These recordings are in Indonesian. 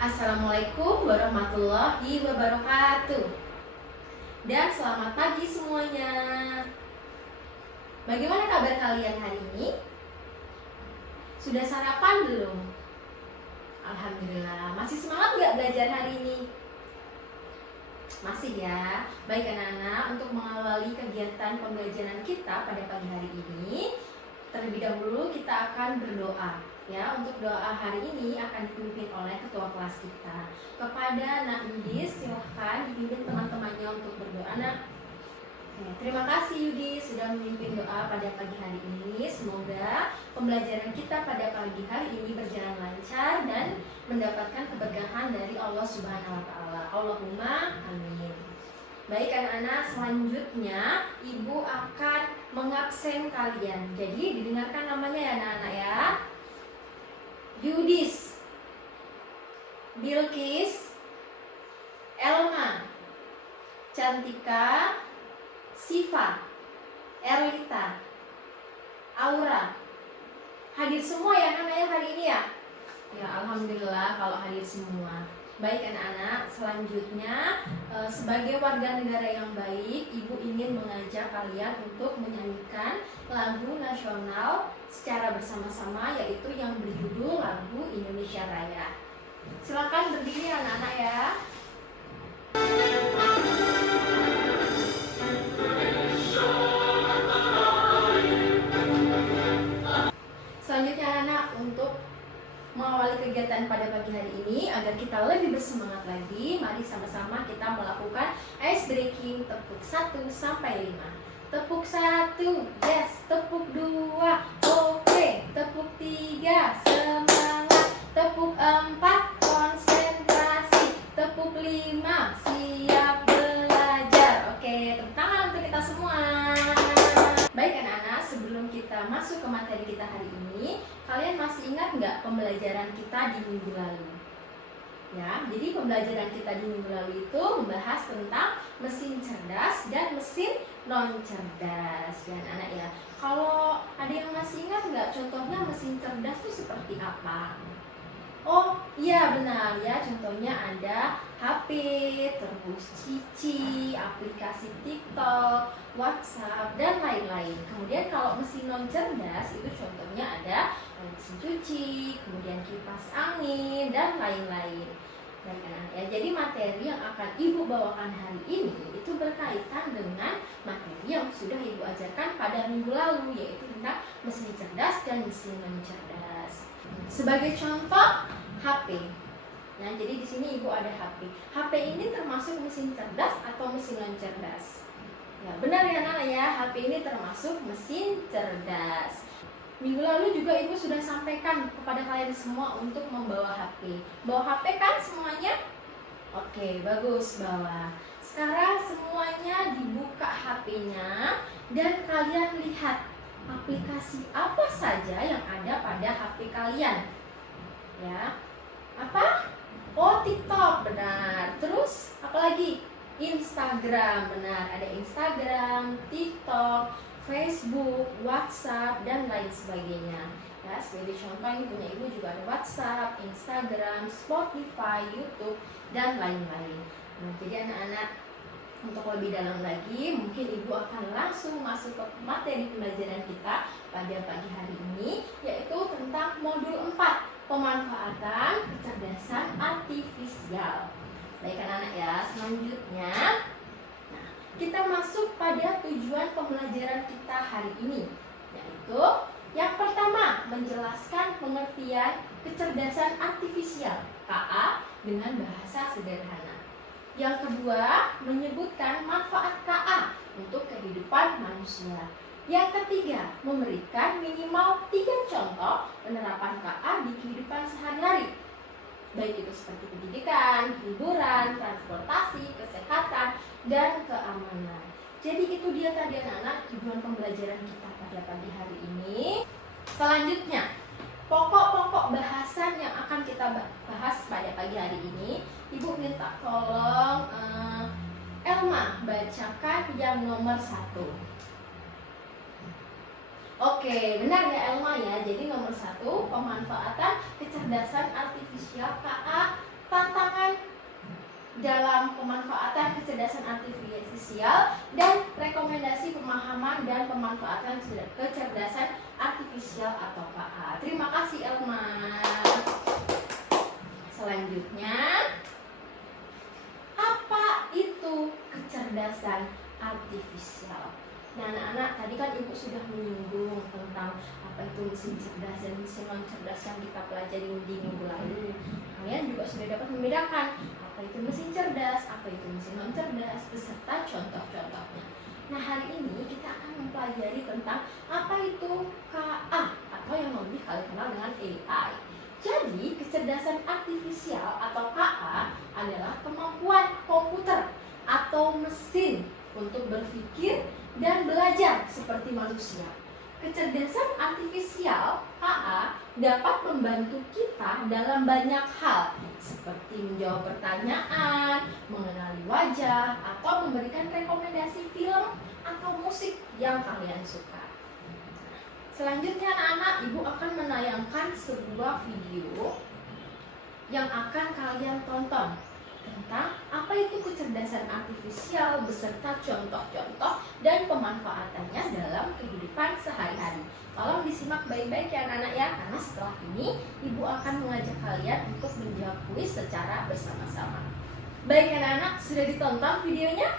Assalamualaikum warahmatullahi wabarakatuh. Dan selamat pagi semuanya. Bagaimana kabar kalian hari ini? Sudah sarapan belum? Alhamdulillah. Masih semangat nggak belajar hari ini? Masih ya. Baik anak-anak, untuk mengawali kegiatan pembelajaran kita pada pagi hari ini, terlebih dahulu kita akan berdoa. Ya, untuk doa hari ini akan dipimpin oleh ketua kelas kita. Kepada Nak Yudis, silahkan dipimpin teman-temannya untuk berdoa, Nak. Terima kasih Yudis sudah memimpin doa pada pagi hari ini. Semoga pembelajaran kita pada pagi hari ini berjalan lancar dan mendapatkan keberkahan dari Allah Subhanahu wa taala. Allahumma amin. Baik anak-anak, selanjutnya Ibu akan mengabsen kalian. Jadi didengarkan namanya ya anak-anak ya. Yudis, Bilkis, Elma, Cantika, Siva, Erlita, Aura. Hadir semua ya anak-anak hari ini ya? Ya alhamdulillah kalau hadir semua. Baik anak-anak, selanjutnya sebagai warga negara yang baik, Ibu ingin mengajak kalian untuk menyanyikan lagu nasional secara bersama-sama, yaitu yang berjudul lagu Indonesia Raya. Silakan berdiri anak-anak ya. Selanjutnya anak, untuk mengawali kegiatan pada pagi hari ini agar kita lebih bersemangat lagi, mari sama-sama kita melakukan ice breaking tepuk 1 sampai 5. Tepuk 1, yes. Tepuk 2, oke. Tepuk 3, semangat. Tepuk 4, konsentrasi. Tepuk 5, siap belajar. Oke, tepuk tangan untuk kita semua. Baik anak-anak, sebelum kita masuk ke materi kita hari ini, kalian masih ingat nggak pembelajaran kita di minggu lalu? Ya, jadi pembelajaran kita di minggu lalu itu membahas tentang mesin cerdas dan mesin non cerdas. Ya anak-anak ya, kalau ada yang masih ingat nggak contohnya mesin cerdas itu seperti apa? Oh iya benar ya, contohnya ada HP, terus Cici, aplikasi TikTok, WhatsApp, dan lain-lain. Kemudian kalau mesin non cerdas itu contohnya ada mesin cuci, kemudian kipas angin, dan lain-lain. Baik anak-anak ya, jadi materi yang akan Ibu bawakan hari ini itu berkaitan dengan materi yang sudah Ibu ajarkan pada minggu lalu, yaitu tentang mesin cerdas dan mesin non cerdas. Sebagai contoh, HP. Nah, jadi di sini Ibu ada HP. HP ini termasuk mesin cerdas atau mesin non cerdas? Ya, benar ya anak ya, HP ini termasuk mesin cerdas. Minggu lalu juga Ibu sudah sampaikan kepada kalian semua untuk membawa HP. Bawa HP kan semuanya? Oke, bagus bawa. Sekarang semuanya dibuka HP-nya dan kalian lihat aplikasi apa saja yang ada pada HP kalian. Ya. Apa? Oh, TikTok, benar. Terus apalagi? Instagram, benar. Ada Instagram, TikTok, Facebook, WhatsApp, dan lain sebagainya. Ya, sebagai contoh ini punya Ibu juga ada WhatsApp, Instagram, Spotify, YouTube, dan lain-lain. Nah, jadi anak-anak, untuk lebih dalam lagi, mungkin Ibu akan langsung masuk ke materi pembelajaran kita pada pagi hari ini, yaitu tentang modul 4, pemanfaatan kecerdasan artifisial. Baik anak-anak ya, selanjutnya nah, kita masuk pada tujuan pembelajaran kita hari ini, yaitu yang pertama, menjelaskan pengertian kecerdasan artifisial KA dengan bahasa sederhana. Yang kedua, menyebutkan manfaat KA untuk kehidupan manusia. Yang ketiga, memberikan minimal 3 contoh penerapan KA di kehidupan sehari-hari, baik itu seperti pendidikan, hiburan, transportasi, kesehatan, dan keamanan. Jadi itu dia tadi anak-anak tujuan pembelajaran kita pada pagi hari ini. Selanjutnya, pokok-pokok bahasan yang akan kita bahas pada pagi hari ini, Ibu minta tolong Elma bacakan yang nomor 1. Oke, benar ya Elma ya. Jadi nomor 1, pemanfaatan kecerdasan artifisial KA dalam pemanfaatan kecerdasan artifisial dan rekomendasi pemahaman dan pemanfaatan kecerdasan artifisial atau KA. Terima kasih Elma. Selanjutnya, apa itu kecerdasan artifisial? Nah anak-anak, tadi kan ibu sudah menyinggung tentang apa itu mesin cerdas dan mesin non cerdas yang kita pelajari di minggu lalu. Kalian juga sudah dapat membedakan apa itu mesin cerdas, apa itu mesin non cerdas, beserta contoh-contohnya. Nah hari ini kita akan mempelajari tentang apa itu KA atau yang lebih kalian kenal dengan AI. Jadi kecerdasan artifisial atau KA adalah kemampuan komputer atau mesin untuk berpikir dan belajar seperti manusia. Kecerdasan artifisial KA dapat membantu kita dalam banyak hal seperti menjawab pertanyaan, mengenali wajah, atau memberikan rekomendasi film atau musik yang kalian suka. Selanjutnya anak-anak, ibu akan menayangkan sebuah video yang akan kalian tonton tentang apa itu kecerdasan artifisial beserta contoh-contoh dan pemanfaatannya dalam kehidupan sehari-hari. Tolong disimak baik-baik ya anak-anak ya, karena setelah ini ibu akan mengajak kalian untuk menjawab kuis secara bersama-sama. Baik anak-anak, sudah ditonton videonya?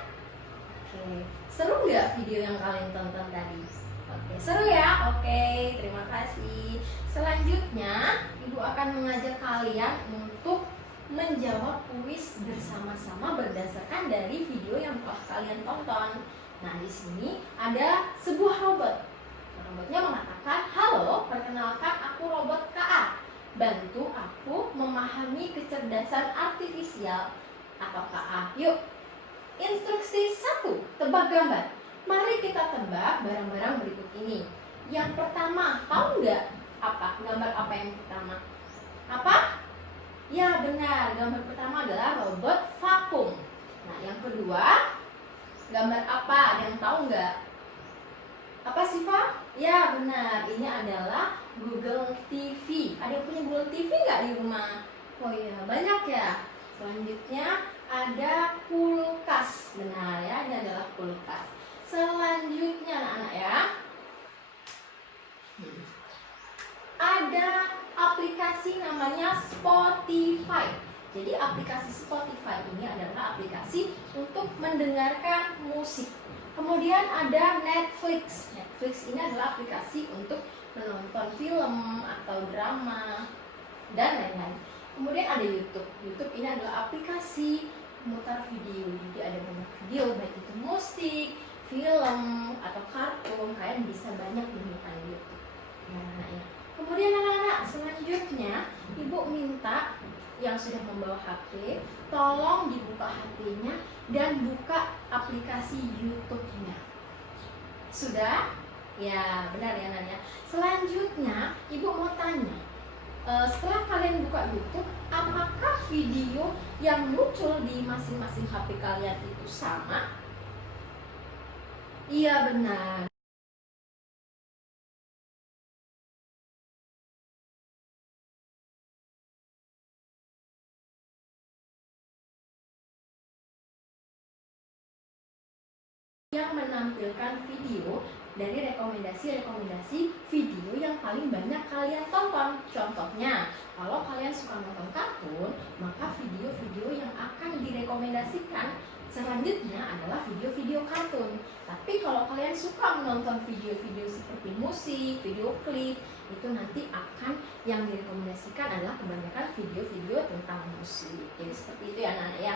Oke, seru nggak video yang kalian tonton tadi? Oke, seru ya? Oke, terima kasih. Selanjutnya, ibu akan mengajak kalian untuk menjawab kuis bersama-sama berdasarkan dari video yang telah kalian tonton. Nah, di sini ada sebuah robot. Robotnya mengatakan, "Halo, perkenalkan aku robot KA. Bantu aku memahami kecerdasan artifisial atau KA. Yuk, instruksi 1, tebak gambar. Mari kita tebak barang-barang berikut ini. Yang pertama, tahu nggak apa? Gambar apa yang pertama? Apa? Ya benar, gambar pertama adalah robot vakum. Nah yang kedua, gambar apa? Ada yang tahu nggak? Apa sih Pak? Ya benar, ini adalah Google TV. Ada yang punya Google TV nggak di rumah? Oh iya, banyak ya. Selanjutnya ada kulkas. Benar ya, ini adalah kulkas. Selanjutnya anak-anak ya, ada aplikasi namanya Spotify. Jadi aplikasi Spotify ini adalah aplikasi untuk mendengarkan musik. Kemudian ada Netflix. Netflix ini adalah aplikasi untuk menonton film atau drama dan lain-lain. Kemudian ada YouTube. YouTube ini adalah aplikasi memutar video. Jadi ada banyak video, baik itu musik, film atau kartun. Kalian bisa banyak menemukan di YouTube. Nah, ya. Kemudian anak-anak, selanjutnya ibu minta yang sudah membawa HP, tolong dibuka HP-nya dan buka aplikasi YouTube-nya. Sudah? Ya, benar ya Nanya. Selanjutnya, ibu mau tanya, setelah kalian buka YouTube, apakah video yang muncul di masing-masing HP kalian itu sama? Iya, benar. Yang menampilkan video dari rekomendasi video yang paling banyak kalian tonton. Contohnya, kalau kalian suka nonton kartun, maka video-video yang akan direkomendasikan selanjutnya adalah video-video kartun. Tapi kalau kalian suka menonton video-video seperti musik, video klip, itu nanti akan yang direkomendasikan adalah kebanyakan video-video tentang musik. Jadi seperti itu ya anak-anak ya.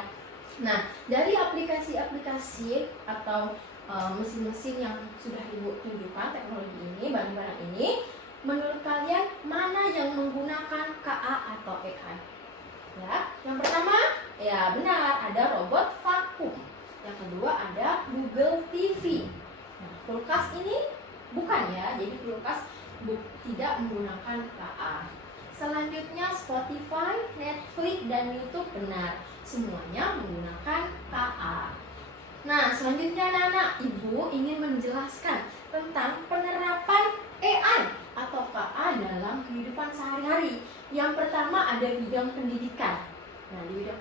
Nah, dari aplikasi-aplikasi atau mesin-mesin yang sudah ibu tunjukkan, teknologi ini, barang-barang ini, menurut kalian mana yang menggunakan KA atau AI? Ya, yang pertama, ya benar, ada robot vakum. Yang kedua ada Google TV. Nah, kulkas ini bukan ya, jadi kulkas tidak menggunakan KA. Selanjutnya Spotify, Netflix, dan YouTube benar. Semuanya menggunakan KA. Nah, selanjutnya anak-anak, ibu ingin menjelaskan tentang penerapan AI atau KA dalam kehidupan sehari-hari. Yang pertama ada bidang pendidikan. Nah, di bidang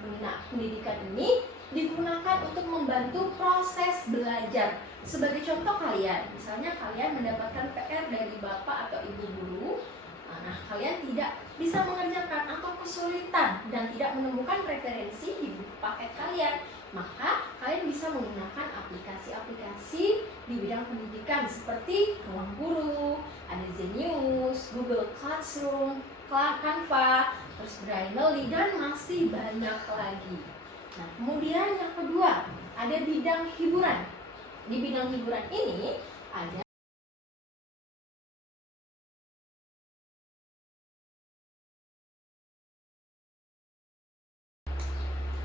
pendidikan ini digunakan untuk membantu proses belajar. Sebagai contoh kalian, misalnya kalian mendapatkan PR dari bapak atau ibu guru, nah kalian tidak bisa mengerjakan atau kesulitan dan tidak menemukan referensi di buku paket kalian, maka kalian bisa menggunakan aplikasi-aplikasi di bidang pendidikan seperti Ruang Guru, ada Zenius, Google Classroom, Canva, terus Brainly, dan masih banyak lagi. Nah, kemudian yang kedua, ada bidang hiburan. Di bidang hiburan ini ada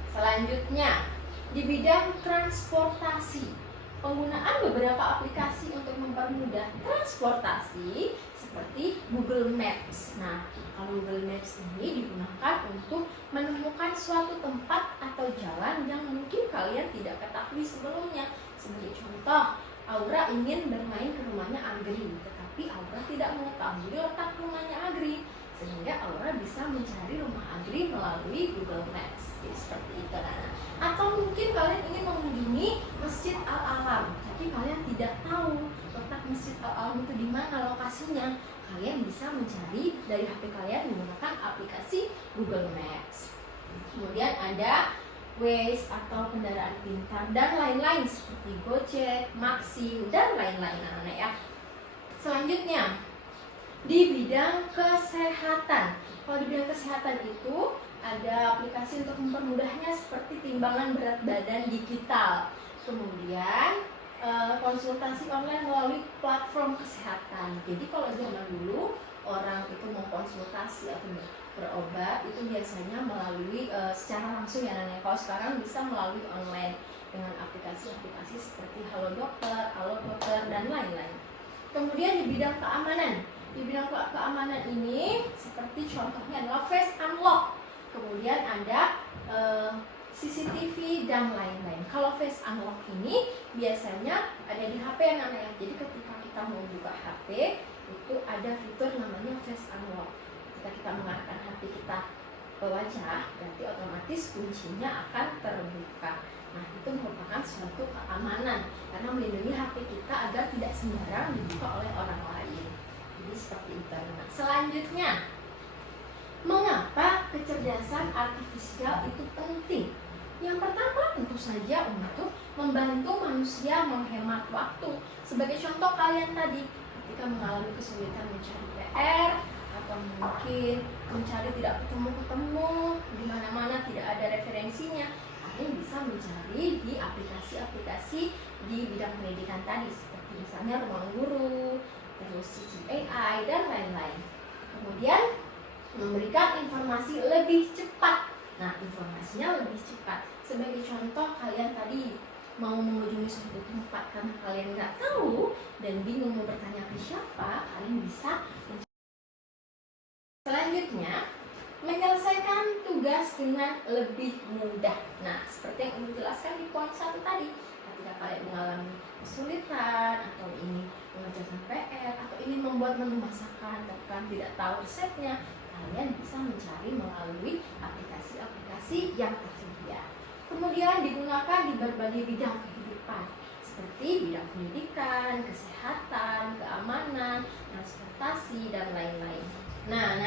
selanjutnya di bidang transportasi. Penggunaan beberapa aplikasi untuk mempermudah transportasi seperti Google Maps. Nah, kalau Google Maps ini digunakan untuk menemukan suatu tempat atau jalan yang mungkin kalian tidak ketahui sebelumnya. Sebagai contoh, Aura ingin bermain ke rumahnya Agri, tetapi Aura tidak mengetahui letak rumahnya Agri, sehingga Aura bisa mencari rumah Agri melalui Google Maps. Jadi seperti itu. Atau mungkin kalian ingin mengunjungi Masjid Al-Alam, tapi kalian tidak tahu letak Masjid Al-Alam itu di mana lokasinya. Kalian bisa mencari dari HP kalian menggunakan aplikasi Google Maps. Kemudian ada Waze atau kendaraan pintar dan lain-lain seperti Gojek, Maxim, dan lain-lain anak-anak ya. Selanjutnya di bidang kesehatan. Kalau di bidang kesehatan itu ada aplikasi untuk mempermudahnya seperti timbangan berat badan digital. Kemudian konsultasi online melalui platform kesehatan. Jadi kalau zaman dulu orang itu mau konsultasi atau berobat itu biasanya melalui secara langsung ya Nana. Kalau sekarang bisa melalui online dengan aplikasi-aplikasi seperti Halo Dokter, dan lain-lain. Kemudian di bidang keamanan. Di bidang keamanan ini seperti contohnya adalah Face Unlock. Kemudian ada CCTV dan lain-lain. Kalau Face Unlock ini biasanya ada di HP namanya. Jadi ketika kita mau buka HP itu ada fitur namanya Face Unlock. Ketika kita mengarahkan HP kita ke wajah, berarti otomatis kuncinya akan terbuka. Nah, itu merupakan suatu keamanan karena melindungi HP kita agar tidak sembarang dibuka oleh orang lain. Jadi seperti itu. Nah, selanjutnya, mengapa kecerdasan artifisial itu penting? Yang pertama tentu saja untuk membantu manusia menghemat waktu. Sebagai contoh kalian tadi, ketika mengalami kesulitan mencari PR atau mungkin mencari tidak ketemu di mana-mana tidak ada referensinya, kalian bisa mencari di aplikasi-aplikasi di bidang pendidikan tadi seperti misalnya Ruang Guru, terus Cici AI, dan lain-lain. Kemudian memberikan informasi lebih cepat. Nah, informasinya lebih cepat. Sebagai contoh, kalian tadi mau mengunjungi suatu tempat karena kalian nggak tahu dan bingung mau bertanya ke siapa, kalian bisa. Selanjutnya, menyelesaikan tugas dengan lebih mudah. Nah, seperti yang Ibu jelaskan di poin 1 tadi. Ketika kalian mengalami kesulitan atau ingin mengerjakan PR atau ingin membuat menu masakan tapi kalian tidak tahu resepnya, kalian bisa mencari melalui aplikasi-aplikasi yang tersedia. Kemudian digunakan di berbagai bidang kehidupan seperti bidang pendidikan, kesehatan, keamanan, transportasi, dan lain-lain. Nah,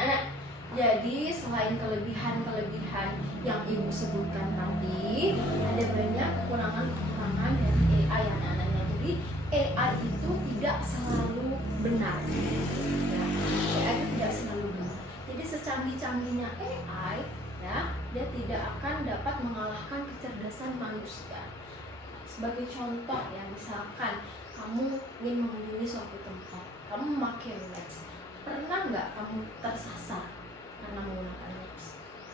jadi selain kelebihan-kelebihan yang Ibu sebutkan tadi, ada banyak kekurangan-kekurangan dari AI yang anaknya. Jadi AI itu tidak selalu benar. Ya, AI itu tidak selalu benar. Jadi secanggih-canggihnya AI, ya, dia tidak akan dapat mengalahkan kecerdasan manusia. Sebagai contoh ya, misalkan kamu ingin mengunjungi suatu tempat, kamu memakai Maps. Pernah nggak kamu tersasar karena menggunakan Maps?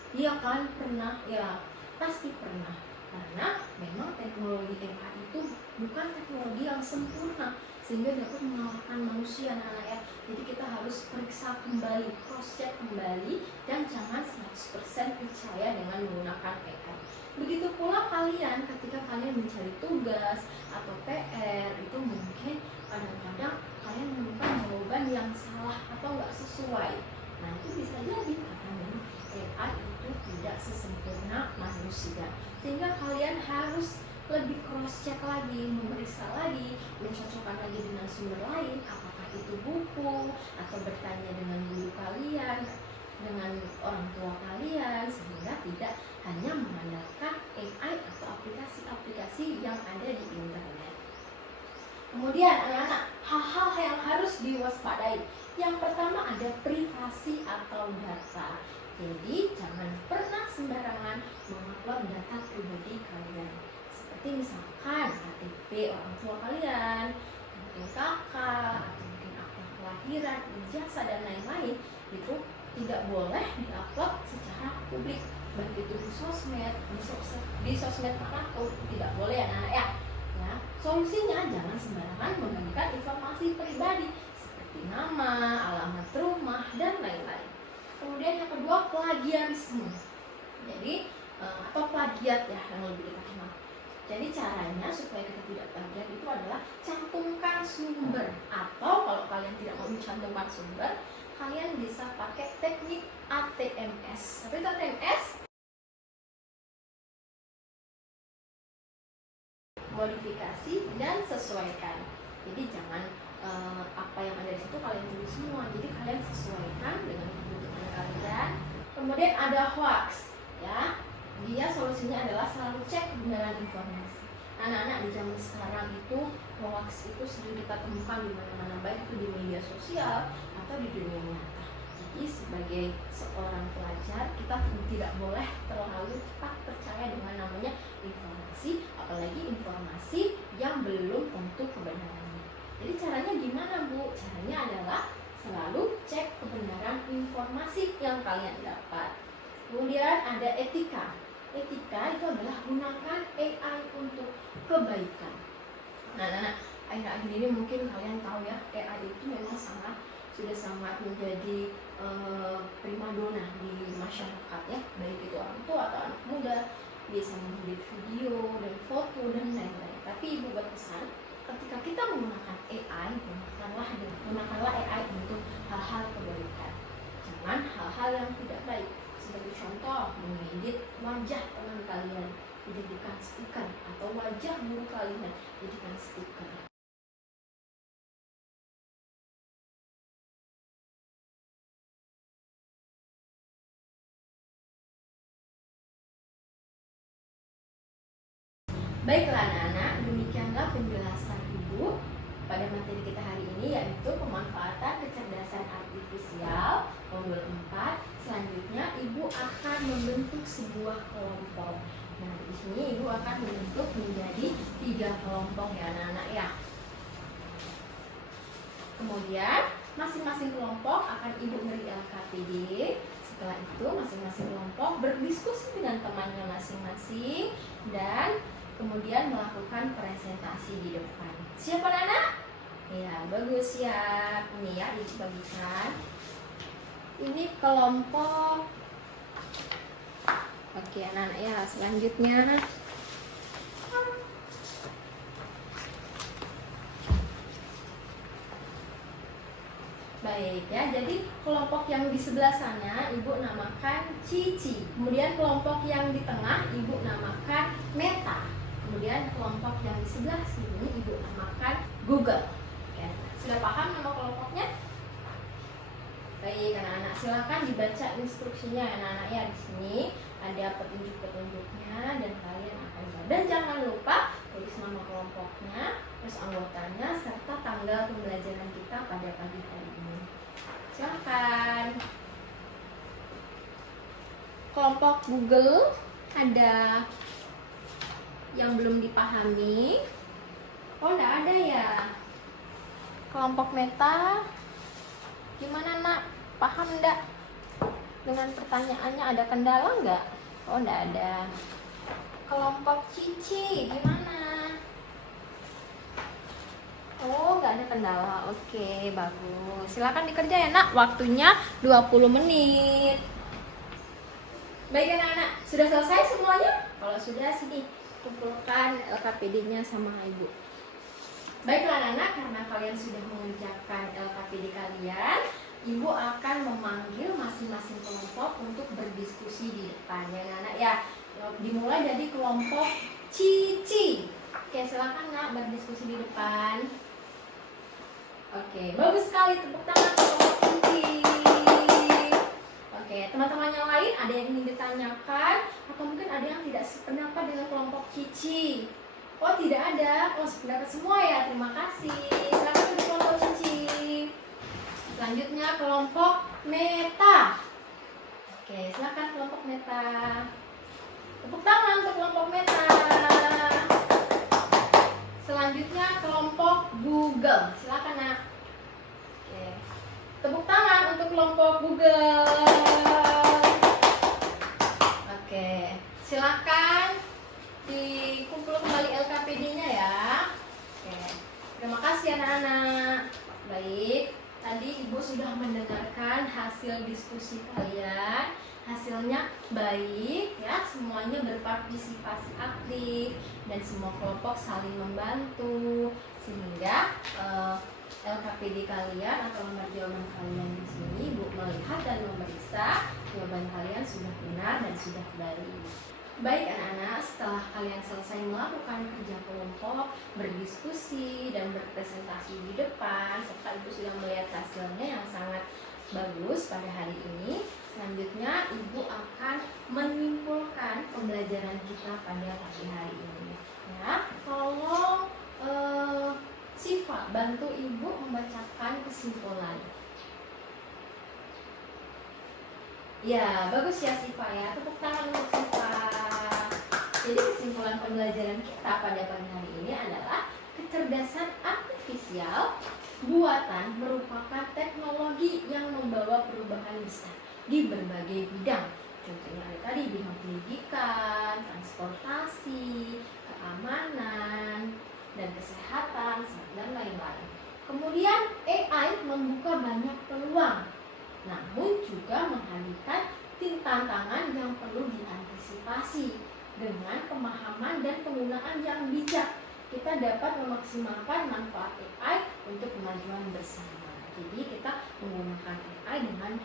Iya kan, pernah ya, pasti pernah. Karena memang teknologi AI itu bukan teknologi yang sempurna sehingga dapat mengalahkan manusia anak ya. Jadi kita harus periksa kembali, cross check kembali, dan jangan 100% percaya dengan menggunakan AI. Begitu pula kalian ketika kalian mencari tugas atau PR, itu mungkin kadang-kadang kalian menemukan jawaban yang salah atau nggak sesuai. Nah, itu bisa jadi karena AI itu tidak sesempurna manusia, sehingga kalian harus lebih cross check lagi, memeriksa lagi, mencocokkan lagi dengan sumber lain, apakah itu buku atau bertanya dengan guru kalian, dengan orang tua kalian, sehingga tidak hanya mengandalkan AI atau aplikasi-aplikasi yang ada di internet. Kemudian anak-anak, hal-hal yang harus diwaspadai. Yang pertama ada privasi atau data. Jadi jangan pernah sembarangan mengupload data pribadi kalian. Seperti misalkan KTP orang tua kalian, mungkin kakak, atau mungkin akta kelahiran, ijazah dan lain-lain, itu tidak boleh diupload secara publik, baik itu di sosmed manapun, tidak boleh ya anak-anak ya. Ya, solusinya jangan sembarangan membagikan informasi pribadi seperti nama, alamat rumah dan lain-lain. Kemudian yang kedua, plagiarisme. Jadi atau plagiat ya yang lebih kita kenal. Jadi caranya supaya kita tidak plagiat itu adalah cantumkan sumber, atau kalau kalian tidak mau mencantumkan sumber, kalian bisa pakai teknik ATMS. Apa itu ATMS? Modifikasi dan sesuaikan. Jadi jangan apa yang ada di situ kalian tulis semua. Jadi kalian sesuaikan dengan kebutuhan kalian. Kemudian ada hoax, ya. Dia solusinya adalah selalu cek kebenaran informasi. Anak-anak di zaman sekarang itu hoax itu sering kita temukan di mana-mana, baik itu di media sosial atau di dunia nyata. Jadi sebagai seorang pelajar kita tidak boleh terlalu cepat percaya dengan namanya informasi, apalagi informasi yang belum tentu kebenarannya. Jadi caranya gimana Bu? Caranya adalah selalu cek kebenaran informasi yang kalian dapat. Kemudian ada etika. Etika itu adalah gunakan AI untuk kebaikan. Nah, akhir-akhir ini mungkin kalian tahu ya, AI itu memang sudah sangat menjadi primadona di masyarakat ya, baik itu orang tua atau anak muda, bisa mengedit video dan foto dan lain-lain. Tapi Ibu berpesan, ketika kita menggunakan AI, gunakanlah AI untuk hal-hal kebaikan. Jangan hal-hal yang tidak baik. Sebagai contoh, mengedit wajah teman kalian dijadikan stiker, atau wajah guru kalian dijadikan stiker. Baiklah anak-anak, demikianlah penjelasan Ibu pada materi kita hari ini, yaitu pemanfaatan kecerdasan artifisial modul 4. Selanjutnya Ibu akan membentuk sebuah kelompok. Nah, di sini Ibu akan membentuk menjadi 3 kelompok ya anak-anak ya. Kemudian masing-masing kelompok akan Ibu beri LKPD. Setelah itu masing-masing kelompok berdiskusi dengan temannya masing-masing dan kemudian melakukan presentasi di depan. Siap anak-anak? Ya, bagus ya. Ini ya Ibu bagikan. Ini kelompok. Oke anak-anak ya, selanjutnya baik ya, jadi kelompok yang di sebelah sana Ibu namakan Cici. Kemudian kelompok yang di tengah Ibu namakan Meta. Kemudian kelompok yang di sebelah sini Ibu namakan Google. Oke, sudah paham nama kelompoknya? Baik anak-anak, silakan dibaca instruksinya anak-anak ya. Di sini ada petunjuk-petunjuknya dan kalian akan jawab. Dan jangan lupa tulis nama kelompoknya, terus anggotanya, serta tanggal pembelajaran kita pada pagi hari ini. Silakan. Kelompok Google ada yang belum dipahami? Oh, enggak ada ya. Kelompok Meta gimana nak? Paham enggak? Dengan pertanyaannya ada kendala enggak? Oh enggak ada. Kelompok Cici gimana? Oh enggak ada kendala. Oke, bagus. Silakan dikerja ya nak. Waktunya 20 menit. Baik anak-anak, sudah selesai semuanya? Kalau sudah sini kumpulkan LKPD-nya sama Ibu. Baiklah anak-anak, karena kalian sudah mengerjakan LKPD kalian, Ibu akan memanggil masing-masing kelompok untuk berdiskusi di depan ya anak-anak ya. Dimulai dari kelompok Cici. Oke, silakan Nak berdiskusi di depan. Oke, bagus sekali, tepuk tangan untuk kelompok Cici. Oke, teman-teman yang lain ada yang ingin ditanyakan atau mungkin ada yang tidak sependapat dengan kelompok Cici? Oh, tidak ada. Oh, sependapat semua ya. Terima kasih. Silakan untuk kelompok Cici. Selanjutnya kelompok Meta. Oke, silakan kelompok Meta. Tepuk tangan untuk kelompok Meta. Selanjutnya kelompok Google. Silakan Nak. Oke. Tepuk tangan untuk kelompok Google. Oke, silakan dikumpul kembali LKPD-nya ya. Oke. Terima kasih anak-anak. Baik, tadi Ibu sudah mendengarkan hasil diskusi kalian. Hasilnya baik ya, semuanya berpartisipasi aktif dan semua kelompok saling membantu sehingga LKPD kalian atau lembar jawaban kalian di sini Ibu melihat dan memeriksa jawaban kalian sudah benar dan sudah baik. Baik anak-anak, setelah kalian selesai melakukan kerja kelompok, berdiskusi dan berpresentasi di depan, serta Ibu sudah melihat hasilnya yang sangat bagus pada hari ini, selanjutnya Ibu akan menyimpulkan pembelajaran kita pada pagi hari ini. Ya, tolong Siva bantu Ibu membacakan kesimpulan. Ya, bagus ya Siva ya. Tepuk tangan untuk Siva. Jadi kesimpulan pembelajaran kita pada pagi hari ini adalah kecerdasan artifisial buatan merupakan teknologi yang membawa perubahan besar di berbagai bidang. Contohnya ada tadi bidang pendidikan, transportasi, keamanan, dan kesehatan, dan lain-lain. Kemudian AI membuka banyak peluang, namun juga menghadirkan tantangan yang perlu diantisipasi. Dengan pemahaman dan penggunaan yang bijak, kita dapat memaksimalkan manfaat AI untuk kemajuan bersama. Jadi kita menggunakan AI dengan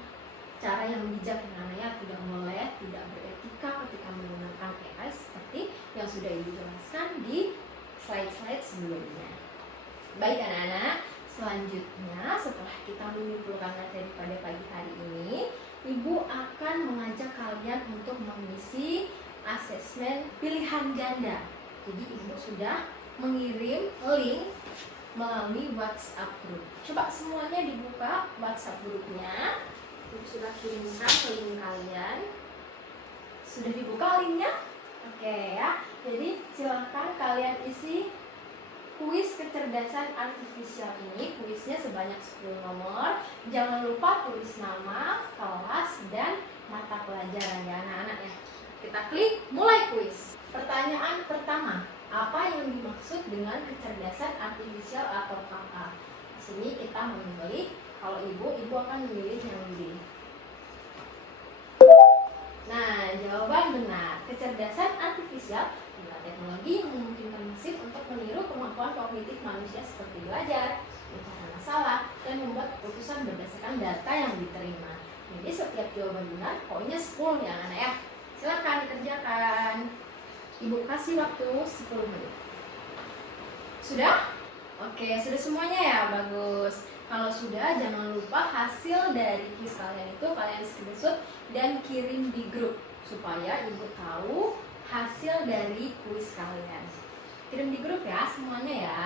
cara yang bijak, namanya tidak boleh tidak beretika ketika menggunakan AI seperti yang sudah Ibu jelaskan di slide-slide sebelumnya. Baik anak-anak, selanjutnya setelah kita menyimpulkan materi pada pagi hari ini, Ibu akan mengajak kalian untuk mengisi asesmen pilihan ganda. Jadi Ibu sudah mengirim link melalui WhatsApp group. Coba semuanya dibuka WhatsApp grupnya. Ibu sudah kirimkan link kalian. Sudah dibuka linknya? Oke ya. Jadi silahkan kalian isi kuis kecerdasan artifisial ini. Kuisnya sebanyak 10 nomor. Jangan lupa tulis nama, kelas, dan mata pelajaran ya anak-anak ya. Kita klik mulai kuis. Pertanyaan pertama, apa yang dimaksud dengan kecerdasan artifisial atau KA? Di sini kita memilih, kalau ibu akan memilih yang D. Nah, jawaban benar. Kecerdasan artifisial adalah teknologi yang memungkinkan mesin untuk meniru kemampuan kognitif manusia seperti belajar, mencari masalah, dan membuat keputusan berdasarkan data yang diterima. Jadi setiap jawaban benar, poinnya 10 ya anak ya. Silakan dikerjakan. Ibu kasih waktu 10 menit. Sudah? Oke, sudah semuanya ya, bagus. Kalau sudah, jangan lupa hasil dari kuis kalian itu kalian screenshot dan kirim di grup supaya Ibu tahu hasil dari kuis kalian. Kirim di grup ya semuanya ya.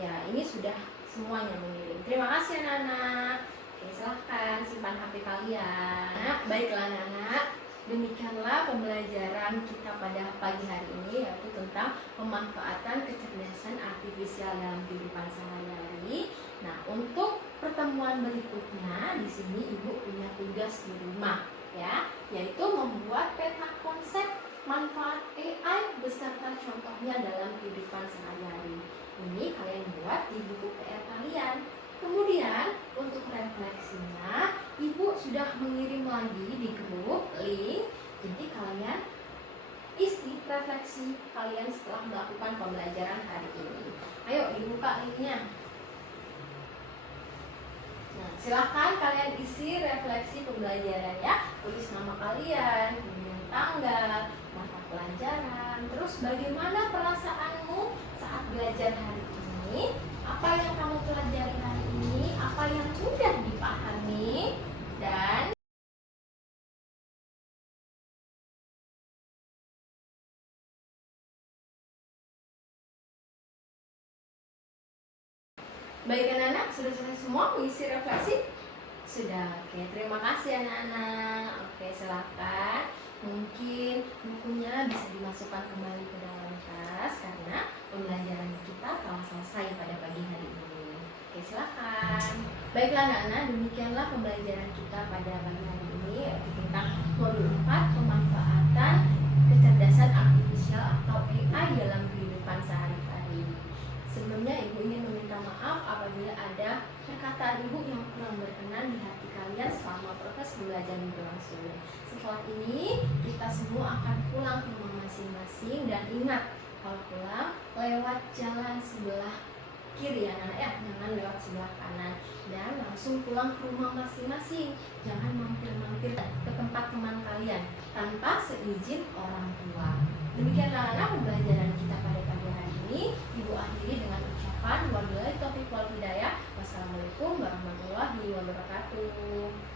Ya, ini sudah semuanya mengirim. Terima kasih anak-anak. Oke, silahkan simpan HP kalian. Nah, baiklah anak-anak, demikianlah pembelajaran kita pada pagi hari ini, yaitu tentang pemanfaatan kecerdasan artifisial dalam kehidupan sehari-hari. Nah, untuk pertemuan berikutnya di sini Ibu punya tugas di rumah ya, yaitu membuat peta konsep manfaat AI beserta contohnya dalam kehidupan sehari-hari. Ini kalian buat di buku PR kalian. Kemudian untuk refleksinya Ibu sudah mengirim lagi di grup link. Jadi kalian isi refleksi kalian setelah melakukan pembelajaran hari ini. Ayo dibuka linknya. Nah, silahkan kalian isi refleksi pembelajaran ya. Tulis nama kalian, kemudian tanggal, mata pelajaran, terus bagaimana perasaanmu saat belajar hari ini, apa yang kamu pelajari hari ini, apa yang sudah dipahami, dan baik anak-anak, sudah selesai semua mengisi refleksi? Sudah, oke. Terima kasih anak-anak. Oke, silakan. Mungkin bukunya bisa dimasukkan kembali ke dalam tas karena pembelajaran kita telah selesai pada pagi hari ini. Oke, silakan. Baiklah anak-anak, demikianlah pembelajaran kita pada pagi hari ini, yaitu tentang modul 4, pemanfaatan kecerdasan artifisial atau AI dalam kehidupan sehari-hari. Sebelumnya Ibu ingin meminta maaf apabila ada perkataan Ibu yang kurang berkenan di hati kalian selama proses pembelajaran berlangsung. Setelah ini kita semua akan pulang ke rumah masing-masing, dan ingat, kalau pulang lewat jalan sebelah kiri ya anak ya, jangan lewat sebelah kanan, dan langsung pulang ke rumah masing-masing. Jangan mampir-mampir ke tempat teman kalian tanpa seizin orang tua. Demikianlah anak pembelajaran kita pada pagi hari ini. Ibu akhiri dengan ucapan wabillahi taufiq wal hidayah. Wassalamualaikum warahmatullahi wabarakatuh.